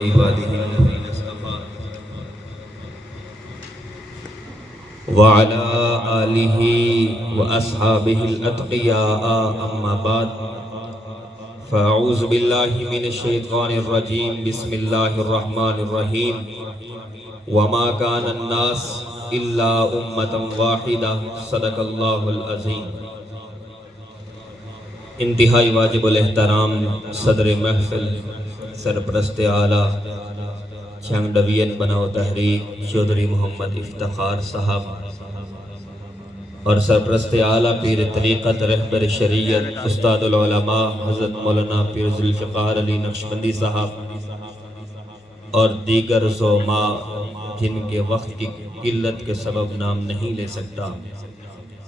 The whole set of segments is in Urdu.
عباده الذين اصطفى وعلى آله وأصحابه الأتقياء أما بعد فأعوذ بالله من الشيطان الرجيم بسم الله الرحمن الرحيم وما كان الناس إلا أمة واحدة صدق الله العظيم۔ انتہائی واجب الاحترام صدر محفل سرپرست اعلیٰ چھنگ ڈویژن بناؤ تحریک چودھری محمد افتخار صاحب اور سرپرست اعلیٰ پیر طریقت رہبر شریعت استاد العلماء حضرت مولانا پیر ذوالفقار علی نقشبندی صاحب اور دیگر زعماء جن کے وقت کی قلت کے سبب نام نہیں لے سکتا،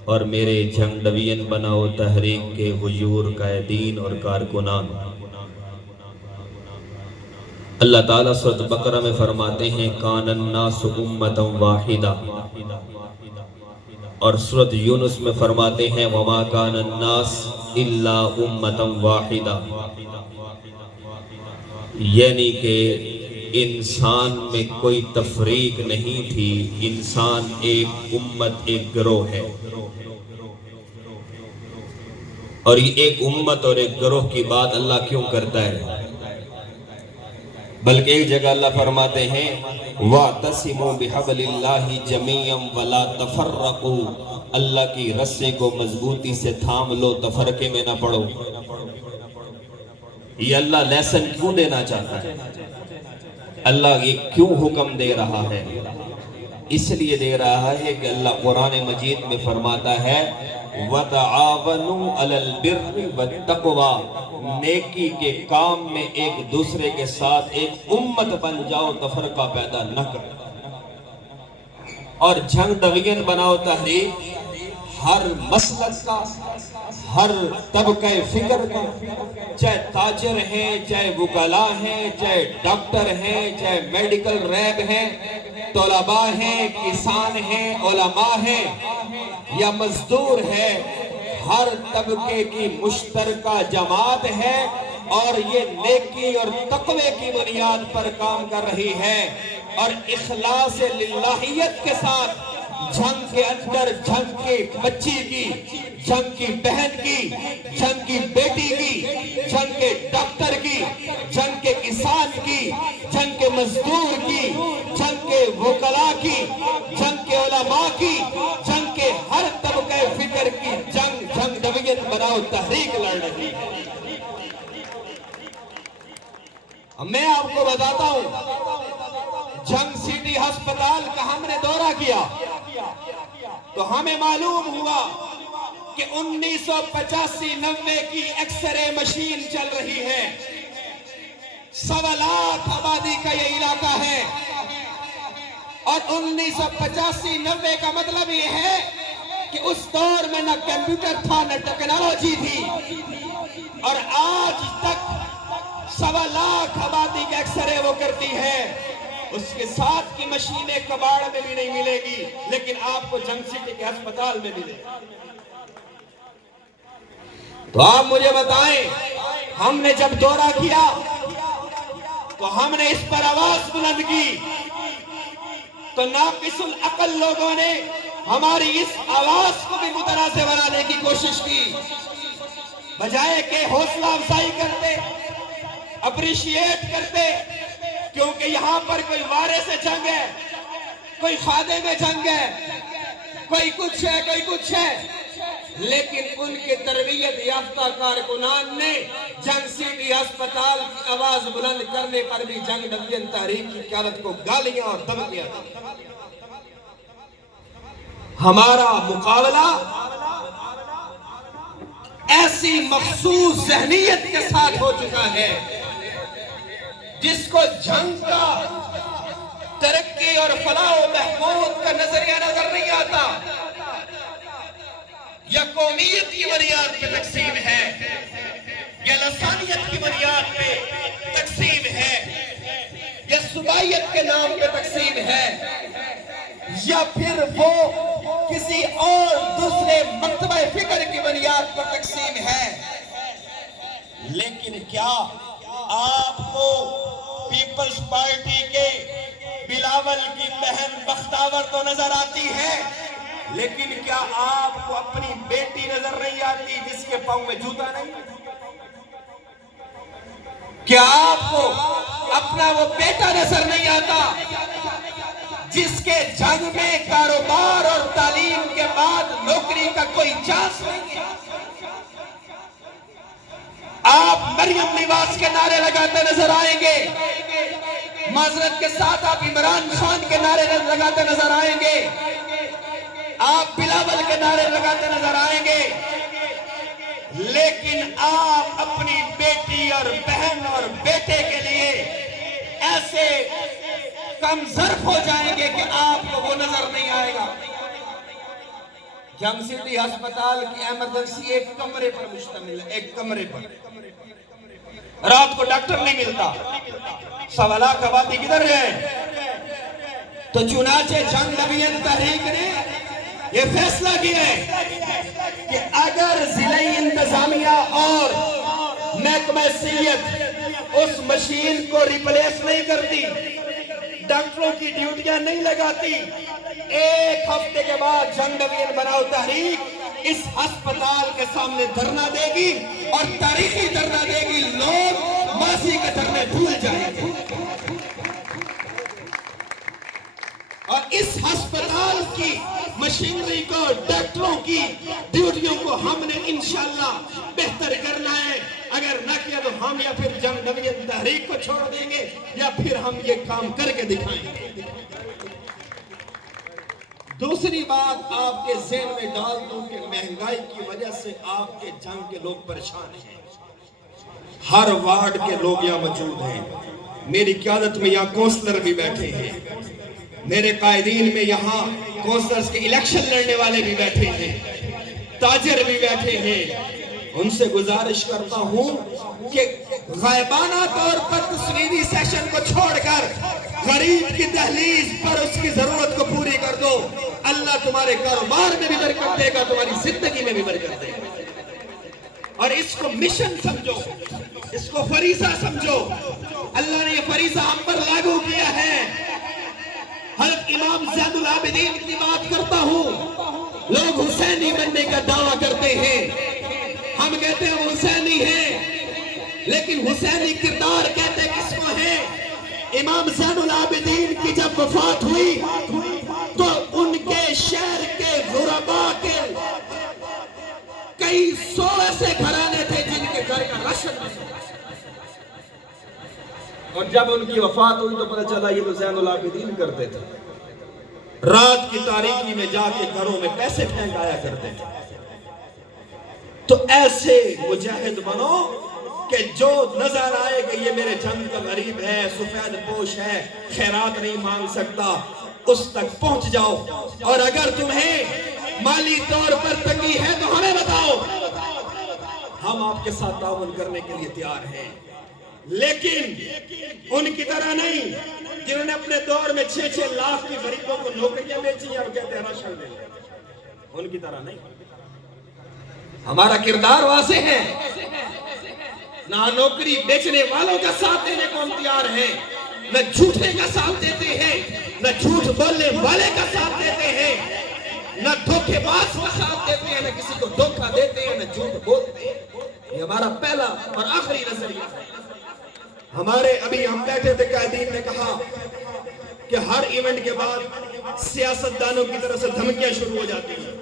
اور میرے جھنگ ڈویژن بناؤ تحریک کے حضور قائدین اور کارکنان، اللہ تعالیٰ سورۃ بقرہ میں فرماتے ہیں کان الناس امۃ واحدہ، اور سورۃ یونس میں فرماتے ہیں وما کان الناس الا امۃ واحدہ، یعنی کہ انسان میں کوئی تفریق نہیں تھی، انسان ایک امت ایک گروہ ہے، اور یہ ایک امت اور ایک گروہ کی بات اللہ کیوں کرتا ہے؟ بلکہ ایک جگہ اللہ فرماتے ہیں وَاعْتَصِمُوا بِحَبْلِ اللَّهِ جَمِيعًا وَلَا تَفَرَّقُوا، اللہ کی رسے کو مضبوطی سے تھام لو، تفرقے میں نہ پڑو۔ یہ اللہ لیسن کیوں دینا چاہتا ہے؟ اللہ یہ کیوں حکم دے رہا ہے؟ اس لیے دے رہا ہے کہ اللہ قرآن مجید میں فرماتا ہے وَتَعَاوَنُوا عَلَى الْبِرِّ وَالتَّقْوَى، نیکی کے کام میں ایک دوسرے کے ساتھ ایک امت بن جاؤ، تفرقہ پیدا نہ کرو۔ اور جھنگ ڈویژن بناؤ تحریک ہر مسلک کا، ہر طبقہ فکر کا، چاہے تاجر ہیں، چاہے وکلاء ہیں، چاہے ڈاکٹر ہیں، چاہے میڈیکل ریب ہیں، طلباء ہیں، کسان ہیں، علماء ہیں یا مزدور ہے، ہر طبقے کی مشترکہ جماعت ہے، اور یہ نیکی اور تقوی کی بنیاد پر کام کر رہی ہے، اور اخلاص للہیت کے ساتھ جھنگ کے اندر جھنگ کی بچی کی، جھنگ کی بہن کی، جھنگ کی بیٹی کی، جھنگ کے ڈاکٹر کی، جھنگ کے کسان کی، جھنگ کے مزدور کی، جھنگ کے وکلاء کی، جھنگ کے علماء کی، جھنگ کے ہر طبقہ فکر کی جھنگ ڈویژن بناؤ تحریک لڑ رہی ہے۔ میں آپ کو بتاتا ہوں جھنگ سٹی ہسپتال کا ہم نے دورہ کیا تو ہمیں معلوم ہوا کہ 1985-90 کی ایکس رے مشین چل رہی ہے، 1.25 لاکھ آبادی کا یہ علاقہ ہے، اور 1985-90 کا مطلب یہ ہے کہ اس دور میں نہ کمپیوٹر تھا نہ ٹیکنالوجی تھی، اور آج تک 1.25 لاکھ آبادی کا ایکس رے وہ کرتی ہے۔ اس کے ساتھ کی مشینیں کباڑ میں بھی نہیں ملے گی، لیکن آپ کو جھنگ سٹی کے ہسپتال میں ملے گی۔ تو آپ مجھے بتائیں، ہم نے جب دورہ کیا تو ہم نے اس پر آواز بلند کی، تو ناقص العقل لوگوں نے ہماری اس آواز کو بھی متنازع بنانے کی کوشش کی، بجائے کہ حوصلہ افزائی کرتے، اپریشیٹ کرتے، کیونکہ یہاں پر کوئی وارث جنگ ہے، کوئی خادم جنگ ہے، کوئی کچھ ہے، کوئی کچھ ہے، لیکن ان کے تربیت یافتہ کارکنان نے جھنگ سٹی ہسپتال کی آواز بلند کرنے پر بھی جھنگ ڈویژن تحریک کی قیادت کو گالیاں اور دھمکیاں دی۔ ہمارا مقابلہ ایسی مخصوص ذہنیت کے ساتھ ہو چکا ہے جس کو جنگ کا، ترقی اور فلاح و بہبود کا نظریہ نظر نہیں آتا، یا قومیت کی بنیاد پہ تقسیم ہے، یا لسانیت کی بنیاد پہ تقسیم ہے، یا صوبائیت کے نام پہ تقسیم ہے، یا پھر وہ کسی اور دوسرے مرتبہ فکر کی بنیاد پر تقسیم ہے۔ لیکن کیا آپ کو پیپلز پارٹی کے بلاول کی بہن بختاور تو نظر آتی ہے، لیکن کیا آپ کو اپنی بیٹی نظر نہیں آتی جس کے پاؤں میں جوتا نہیں؟ کیا آپ کو اپنا وہ بیٹا نظر نہیں آتا جس کے جنگ میں کاروبار اور تعلیم کے بعد نوکری کا کوئی چانس نہیں ہے؟ آپ مریم نواز کے نعرے لگاتے نظر آئیں گے، معذرت کے ساتھ آپ عمران خان کے نعرے لگاتے نظر آئیں گے، آپ بلاول کے نعرے لگاتے نظر آئیں گے، لیکن آپ اپنی بیٹی اور بہن اور بیٹے کے لیے ایسے کم ظرف ہو جائیں گے کہ آپ کو وہ نظر نہیں آئے گا۔ جنگ سٹی ہسپتال کی ایمرجنسی ایک کمرے پر مشتمل ہے، ایک کمرے پر، رات کو ڈاکٹر نہیں ملتا، سوالات آبادی کدھر ہے؟ تو چنانچہ جنگ نبیین تحریک نے یہ فیصلہ کیا ہے کہ اگر ضلعی انتظامیہ اور محکمہ صحت اس مشین کو ریپلیس نہیں کرتی، ڈاکٹروں کی ڈیوٹیاں نہیں لگاتی، ایک ہفتے کے بعد جنگ نبیین بناؤ تحریک اس ہسپتال کے سامنے دھرنا دے گی اور تاریخی دھرنا دے گی، لوگ ماضی کے دھرنے بھول جائیں گے۔ اور اس ہسپتال کی مشینری کو، ڈاکٹروں کی ڈیوٹیوں کو ہم نے انشاءاللہ بہتر کرنا ہے، اگر نہ کیا تو ہم یا پھر جنگ نبیین تحریک کو چھوڑ دیں گے یا پھر ہم یہ کام کر کے دکھائیں گے۔ دوسری بات آپ کے ذہن میں ڈال دوں کہ مہنگائی کی وجہ سے آپ کے جنگ کے لوگ پریشان ہیں، ہر وارڈ کے لوگ یہاں موجود ہیں، میری قیادت میں یہاں کونسلر بھی بیٹھے ہیں، میرے قائدین میں یہاں کونسلرز کے الیکشن لڑنے والے بھی بیٹھے ہیں، تاجر بھی بیٹھے ہیں، ان سے گزارش کرتا ہوں کہ غائبانہ طور پر تصویری سیشن کو چھوڑ کر غریب کی دہلیز پر اس کی ضرورت کو پوری کر دو، اللہ تمہارے کاروبار میں بھی برکت دے گا، تمہاری زندگی میں بھی برکت دے گا۔ اور اس کو مشن سمجھو، اس کو فریضہ سمجھو، اللہ نے یہ فریضہ ہم پر لاگو کیا ہے۔ حضرت امام زین العابدین کی بات کرتا ہوں، لوگ حسینی بننے کا دعویٰ کرتے ہیں، ہم کہتے ہیں وہ حسینی ہیں، لیکن حسینی کردار کہتے کس کو ہے؟ امام زین العابدین کی جب وفات ہوئی تو ان کے شہر کے غرباء کے کئی سو ایسے گھرانے تھے جن کے گھر کا راشن نہیں، اور جب ان کی وفات ہوئی تو پتہ چلا یہ تو زین العابدین کرتے تھے، رات کی تاریکی میں جا کے گھروں میں پیسے پھینکایا کرتے تھے۔ تو ایسے مجاہد بنو کہ جو نظر آئے کہ یہ میرے جنگ کا غریب ہے، سفید پوش ہے، خیرات نہیں مانگ سکتا، اس تک پہنچ جاؤ، اور اگر تمہیں مالی طور پر تنگی ہے تو ہمیں بتاؤ، ہم آپ کے ساتھ تعاون کرنے کے لیے تیار ہیں، لیکن ان کی طرح نہیں جنہوں نے اپنے دور میں 6-6 لاکھ کی غریبوں کو نوکریاں بیچی اور کہتے ہیں راشن دیں، ان کی طرح نہیں۔ ہمارا کردار واضح ہے، نہ نوکری بیچنے والوں کا ساتھ دینے کو ہم تیار ہیں، نہ جھوٹے کا ساتھ دیتے ہیں، نہ جھوٹ بولنے والے کا ساتھ دیتے ہیں، نہ دھوکے باز کا ساتھ دیتے ہیں، نہ کسی کو دھوکہ دیتے ہیں، نہ جھوٹ بولتے ہیں۔ یہ ہمارا پہلا اور آخری نظریہ ہے۔ ہمارے ابھی ہم بیٹھے تھے، قائدین نے کہا کہ ہر ایونٹ کے بعد سیاستدانوں کی طرف سے دھمکیاں شروع ہو جاتی ہیں،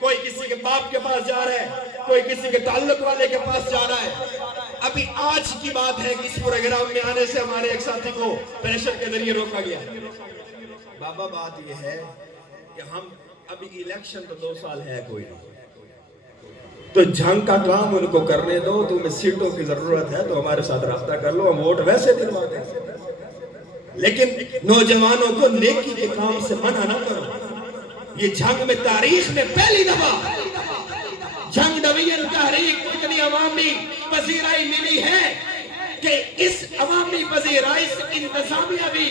کوئی کسی کے باپ کے پاس جا رہا ہے، کوئی کسی کے تعلق والے کے پاس جا رہا ہے۔ ابھی آج کی بات ہے کہ اس پروگرام میں آنے سے ہمارے ایک ساتھی کو پریشر کے ذریعے روکا گیا۔ بابا بات یہ ہے کہ ہم ابھی الیکشن تو 2 سال ہے کوئی نہیں، تو جنگ کا کام ان کو کرنے دو، تمہیں سیٹوں کی ضرورت ہے تو ہمارے ساتھ رابطہ کر لو، ہم ووٹ ویسے دلوا دیں، لیکن نوجوانوں کو نیکی کے کام سے منع نہ کرو۔ یہ جنگ میں تاریخ میں پہلی دفعہ جنگ نبیین تحریک اتنی عوامی پذیرائی ملی ہے کہ اس عوامی پذیرائی سے انتظامیہ بھی،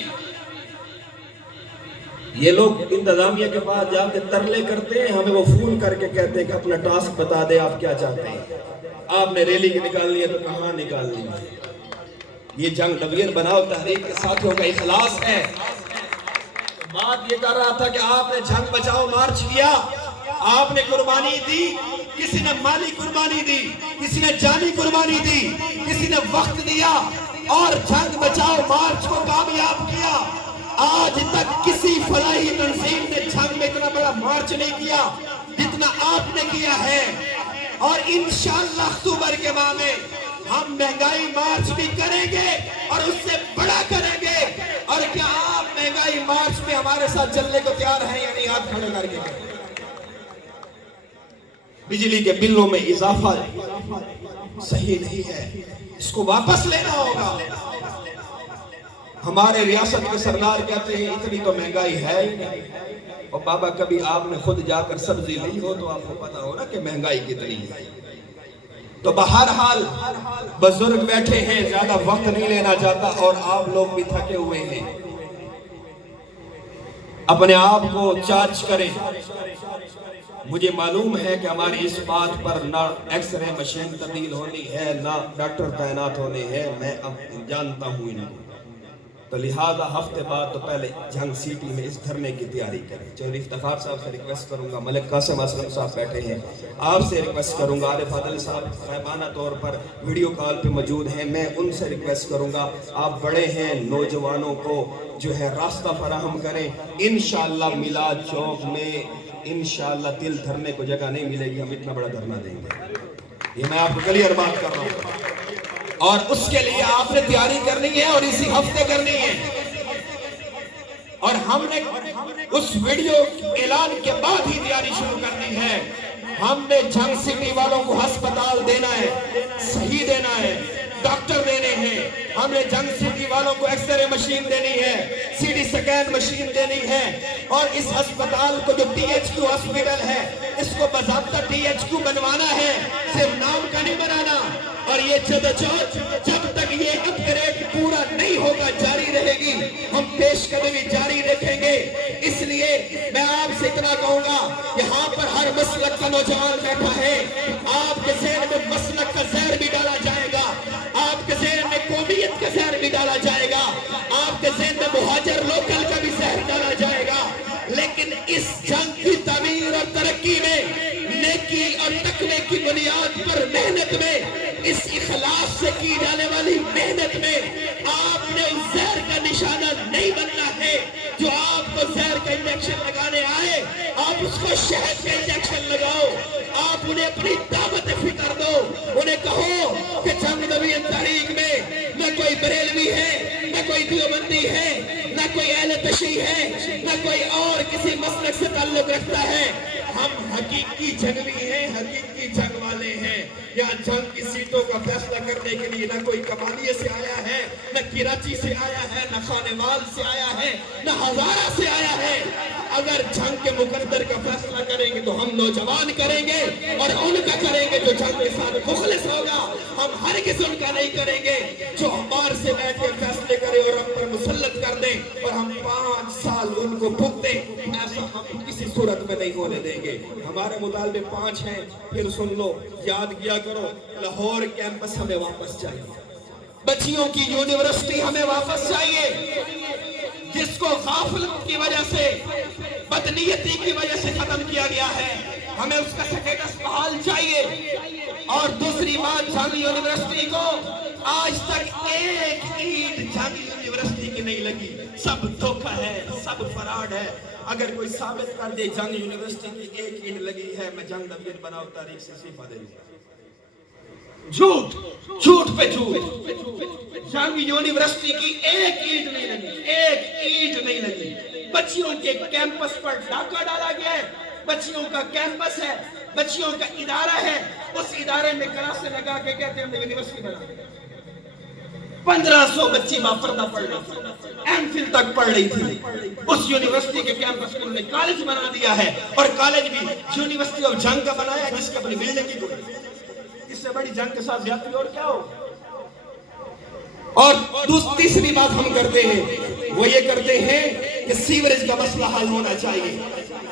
یہ لوگ انتظامیہ کے پاس جا کے ترلے کرتے ہیں، ہمیں وہ فون کر کے کہتے ہیں کہ اپنا ٹاسک بتا دیں، آپ کیا چاہتے ہیں، آپ نے ریلی نکالنی ہے تو کہاں نکالنی ہے، یہ جنگ نویر بناؤ تحریک کے ساتھیوں کا اخلاص ہے۔ بات یہ کر رہا تھا کہ آپ نے جنگ بچاؤ مارچ کیا، آپ نے قربانی دی، کسی نے مالی قربانی دی، کسی نے جانی قربانی دی، کسی نے وقت دیا اور جنگ بچاؤ مارچ کو کامیاب کیا۔ آج تک کسی فلاحی تنظیم نے جنگ میں اتنا بڑا مارچ نہیں کیا جتنا آپ نے کیا ہے، اور انشاءاللہ اکتوبر کے ماہ میں ہم مہنگائی مارچ بھی کریں گے اور اس سے بڑا کریں گے۔ اور کیا آپ مہنگائی مارچ میں ہمارے ساتھ چلنے کو تیار ہیں یا نہیں؟ ہاتھ کھڑے کر کے بجلی کے بلوں میں اضافہ صحیح نہیں ہے، اس کو واپس لینا ہوگا۔ ہمارے ریاست کے سردار کہتے ہیں اتنی تو مہنگائی ہے ہی نہیں۔ اور بابا کبھی آپ نے خود جا کر سبزی لی ہو تو آپ کو پتا ہو نا کہ مہنگائی کتنی ہے۔ تو بہرحال بزرگ بیٹھے ہیں، زیادہ وقت نہیں لینا چاہتا اور آپ لوگ بھی تھکے ہوئے ہیں، اپنے آپ کو چارج کریں۔ مجھے معلوم ہے کہ ہماری اس بات پر نہ ایکس رے مشین تبدیل ہونی ہے، نہ ڈاکٹر تعینات ہونے ہیں، میں اب جانتا ہوں ان کو، تو لہذا ہفتے بعد تو پہلے جھنگ سٹی میں اس دھرنے کی تیاری کریں۔ چودھری افتخار صاحب سے ریکویسٹ کروں گا، ملک قاسم اسلم صاحب بیٹھے ہیں، آپ سے ریکویسٹ کروں گا، عارف عادل صاحب غائبانہ طور پر ویڈیو کال پہ موجود ہیں، میں ان سے ریکویسٹ کروں گا، آپ بڑے ہیں، نوجوانوں کو جو ہے راستہ فراہم کریں۔ انشاءاللہ میلاد چوک میں انشاءاللہ دل دھرنے کو جگہ نہیں ملے گی، ہم اتنا بڑا دھرنا دیں گے، یہ میں آپ کو کلیئر بات کر رہا ہوں، اور اس کے لیے آپ نے تیاری کرنی ہے اور اسی ہفتے کرنی ہے۔ اور ہم نے اس ویڈیو اعلان کے بعد ہی تیاری شروع کرنی ہے۔ ہم نے جھنگ سٹی والوں کو ہسپتال دینا ہے، صحیح دینا ہے، ڈاکٹر دینے ہیں، ہم نے جھنگ سٹی والوں کو ایکس رے مشین دینی ہے، سی ٹی سکین مشین دینی ہے، اور اس ہسپتال کو جو ٹی ایچ کیو ہسپتال ہے اس کو باضابطہ ٹی ایچ کیو بنوانا ہے، صرف نام کا نہیں بنانا۔ اور یہ جدوجہد جب تک یہ اپ گریڈ پورا نہیں ہوگا جاری رہے گی، ہم پیش قدمی جاری رکھیں گے۔ اس لیے میں آپ سے اتنا کہوں گا، یہاں پر ہر مسلک کا نوجوان بیٹھا ہے، آپ کے ذہن میں مسلک کا زہر بھی ڈالا جائے گا، آپ کے ذہن میں قومیت کا زہر بھی ڈالا جائے گا، آپ کے ذہن میں مہاجر لوکل کا بھی زہر ڈالا جائے گا، لیکن اس جنگ کی تعمیر اور ترقی میں نیکی اور تقوی کی بنیاد پر محنت میں، اس اخلاص سے کی جانے والی محنت میں آپ نے اس زہر کا نشانہ نہیں بننا ہے۔ جو آپ کو زہر کا انجیکشن لگانے آئے، آپ اس کو شہد کا انجیکشن لگاؤ، آپ انہیں اپنی دعوت فکر دو، انہیں کہو کہ جنگ نویر تحریک میں نہ کوئی بریلوی ہے، نہ کوئی دیوبندی ہے، نہ کوئی اہل تشیع ہے، نہ کوئی اور کسی مسلک سے تعلق رکھتا ہے، ہم حقیقی جنگلی ہیں، حقیقی جنگ والے ہیں۔ یہاں جنگ کی سیٹوں کا فیصلہ کرنے کے لیے نہ کوئی کمالیے سے آیا ہے، نہ کراچی سے آیا ہے، نہ خانوال سے آیا ہے، نہ ہزارہ سے آیا ہے۔ اگر جنگ کے مقدر کا فیصلہ کریں گے تو ہم نوجوان کریں گے اور ان کا کریں گے جو جنگ کے ساتھ مخلص ہوگا، ہم ہر قسم کا نہیں کریں گے جو ہمارے سے بیٹھ کے فیصلے کرے اور ہم پر مسلط کر دیں اور ہم 5 سال ان کو بھگتیں، ایسا ہم کسی صورت میں نہیں ہونے دیں گے۔ ہمارے مطالبے 5 ہیں، پھر سن لو، یاد کیا کرو، لاہور کیمپس ہمیں واپس چاہیے، بچیوں کی یونیورسٹی ہمیں واپس چاہیے، جس کو غفلت کی وجہ سے، بدنیتی کی وجہ سے ختم کیا گیا ہے، ہمیں اس کا سٹیٹس بحال چاہیے۔ اور دوسری بات، جھنگ یونیورسٹی کو آج تک ایک اینٹ جھنگ یونیورسٹی کی نہیں لگی، سب دھوکہ ہے، سب فراڈ ہے۔ اگر کوئی ثابت کر دے جھنگ یونیورسٹی کی ایک اینٹ لگی ہے، میں جنگ نویر بناؤ تاریخ سے استعفیٰ دے دوں۔ جھوٹ، جھوٹ پہ جھوٹ، جنگ یونیورسٹی کی ایک اینٹ نہیں لگی، ایک اینٹ نہیں لگی۔ بچیوں کے کیمپس پر ڈاکہ ڈالا گیا ہے، بچیوں کا کیمپس ہے، بچیوں کا ادارہ ہے، اس ادارے میں کلاسیں لگا کے کہتے ہیں ہم نے یونیورسٹی بنا دی۔ 1500 بچی باپردہ پڑھ رہی تھی، ایم فل تک پڑھ رہی تھی، اس یونیورسٹی کے کیمپس کو انہوں نے کالج بنا دیا ہے، اور کالج بھی یونیورسٹی آف جنگ کا بنایا ہے، جس کے اپنی بلڈنگ کی کوئی، اس سے بڑی جنگ کے ساتھ زیادتی اور کیا ہو۔ اور تیسری بات ہم کرتے ہیں، وہ یہ کرتے ہیں کہ سیوریج کا مسئلہ حل ہونا چاہیے،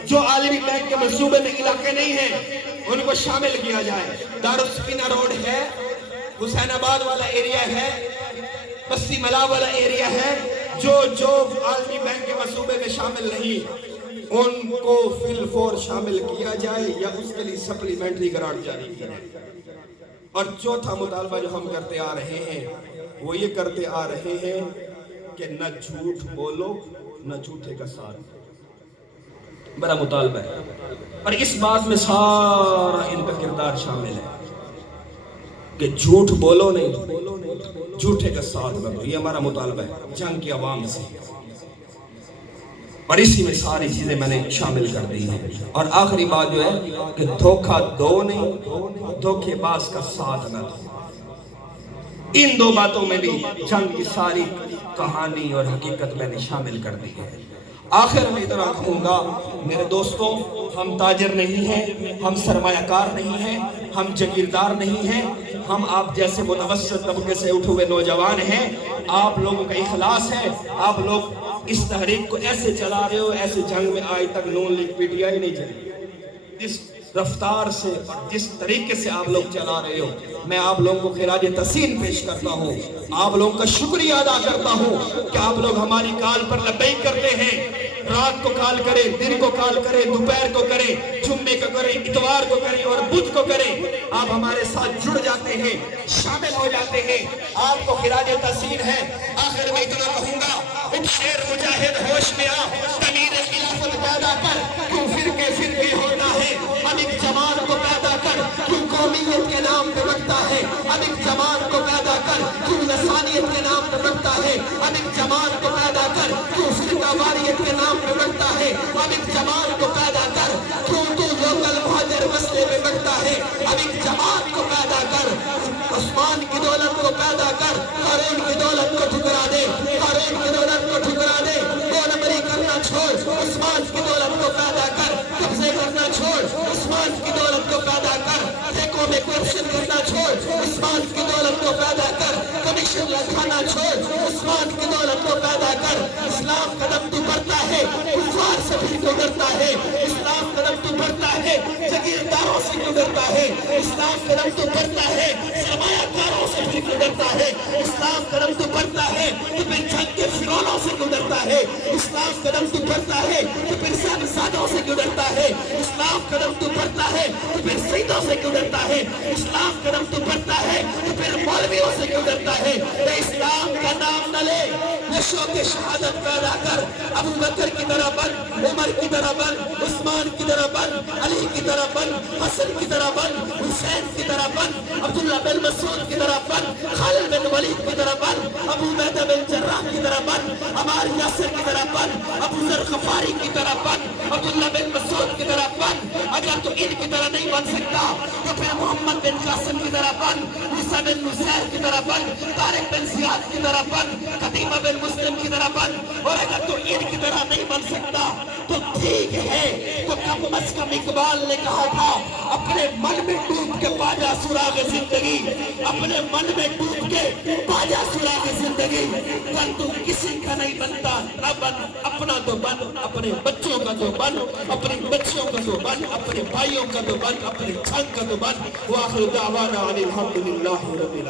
جو عالمی بینک کے منصوبے میں علاقے نہیں ہیں ان کو شامل کیا جائے۔ دارالسکینہ روڈ ہے، حسین آباد والا ایریا ہے، بستی ملا والا ایریا ہے، جو عالمی بینک کے منصوبے میں شامل نہیں ان کو فی الفور شامل کیا جائے یا اس کے لیے سپلیمنٹری گرانٹ جاری کی جائے۔ اور چوتھا مطالبہ جو ہم کرتے آ رہے ہیں وہ یہ کرتے آ رہے ہیں کہ نہ جھوٹ بولو نہ جھوٹے کا ساتھ، بڑا مطالبہ ہے، اور اس بات میں سارا ان کا کردار شامل ہے کہ جھوٹ بولو نہیں، جھوٹے کا ساتھ نہ دو۔ یہ ہمارا مطالبہ ہے جنگ کی عوام سے، اور اسی میں ساری چیزیں میں نے شامل کر دی ہیں۔ اور آخری بات جو ہے کہ دھوکہ دو نہیں، دھوکے باز کا ساتھ نہ دو۔ ان دو باتوں میں بھی جنگ کی ساری کہانی اور حقیقت میں نے شامل کر دی ہے۔ آخر میں اتنا کہوں گا میرے دوستوں، ہم تاجر نہیں ہیں، ہم سرمایہ کار نہیں ہیں، ہم جگیردار نہیں ہیں، ہم آپ جیسے متوسط طبقے سے اٹھے ہوئے نوجوان ہیں۔ آپ لوگوں کا اخلاص ہے، آپ لوگ اس تحریک کو ایسے چلا رہے ہو، ایسے جنگ میں آج تک نون لیگ پی ٹی آئی نہیں چلی۔ جس رفتار سے اور جس طریقے سے آپ لوگ چلا رہے ہو، میں آپ لوگوں کو خراج تحسین پیش کرتا ہوں، آپ لوگوں کا شکریہ ادا کرتا ہوں کہ آپ لوگ ہماری کال پر لبیک کرتے ہیں۔ رات کو کال کریں، دن کو کال کریں، دوپہر کو کریں، جمعے کو کریں، اتوار کو کریں اور بدھ کو کریں، آپ ہمارے ساتھ جڑ جاتے ہیں، شامل ہو جاتے ہیں، آپ کو خراج تحسین ہے۔ آخر میں اتنا کہوں گا، ایک شیر مجاہد ہوش میں آ، تمیر خلافت پیدا کر، کیوں فرقے ہونا ہے، اب ایک جوان کو پیدا کر، کیوں قومیت کے نام پہ بکتا ہے، اب ایک جوان کو پیدا کر، کیوں لسانیت کے نام پہ بکتا ہے، اب ایک جوان کو پیدا کر، کیوں فرقہ واریت کے نام پہ بکتا ہے، اب ایک جوان کو پیدا کر، کیوں تو لوکل مہاجر مسئلے میں بکتا ہے، اب ایک جوان کو پیدا کر، عثمان کی دولت کو پیدا کر، قارون کی دولت کو ٹھکرا دے، قارون کی دولت کو ٹھکرا دے، دو نمبری کرنا چھوڑ، عثمان کی دولت کو پیدا کر، قبضے کرنا چھوڑ، عثمان کی دولت کو پیدا کر، ٹھیکوں میں کرپشن کرنا چھوڑ، عثمان کی دولت کو پیدا کر، کمیشن رکھانا چھوڑ، عثمان کی دولت کو پیدا کر، اسلام قدم تو بڑھتا ہے، کفار سے بھی گزرتا ہے، اسلام قدم تو بڑھتا ہے، جگیرداروں سے گزرتا ہے، اسلام قدم تو بڑھتا ہے، سرمایہ کاروں سے بھی گزرتا ہے، اسلام قدم تو بڑھتا ہے، تو پھر جنگ کے فرعونوں سے گزرتا ہے، اسلام قدم تو بڑھتا ہے، تو پھر صاحبزادوں سے گزرتا ہے، اسلام قدم تو بڑھتا ہے، تو پھر سیدوں سے گزرتا ہے، اسلام قدم تو بڑھتا ہے، تو پھر مولویوں سے گزرتا ہے۔ اے اسلام کا نام نہ لے، نشوں کے شہادت پیدا کر، ابو بکر کی طرح بن، عمر کی طرح بن، عثمان کی طرح بن، علی کی طرح بن، حسن کی طرح بن، حسین کی طرح بن، عبداللہ بن مسعود کی طرح بن، خالد بن ولید کی طرح بن، ابو عبیدہ بن جراح کی طرح بن، عمار یاسر کی طرح بن، ابو ذر غفاری کی طرح بن، عبداللہ بن مسعود کی طرح بن۔ اگر تو ان کی طرح نہیں بن سکتا تو پھر محمد بن قاسم کی طرح بن، عیسیٰ بن نصیر کی طرح بن، طارق بن زیاد کی طرح بن، قدیمہ بن مسلم کی طرح بن۔ اور اگر تو ان کی طرح نہیں بن سکتا تو ٹھیک ہے، تو کم از کم اقبال نے کہا تھا اپنے من میں ڈوب کے پاجا سراغ زندگی، اپنے من میں ڈوب کے پاجا سراغ زندگی، پر تو کسی کا نہیں بنتا، نہ بن، اپنا تو بن، اپنے بچوں کا تو بن، اپنی بچیوں کا تو بن، اپنے بھائیوں کا تو بن، اپنے چھن کا تو بن۔ وآخر دعوانا عن الحمدللہ رب العالمین۔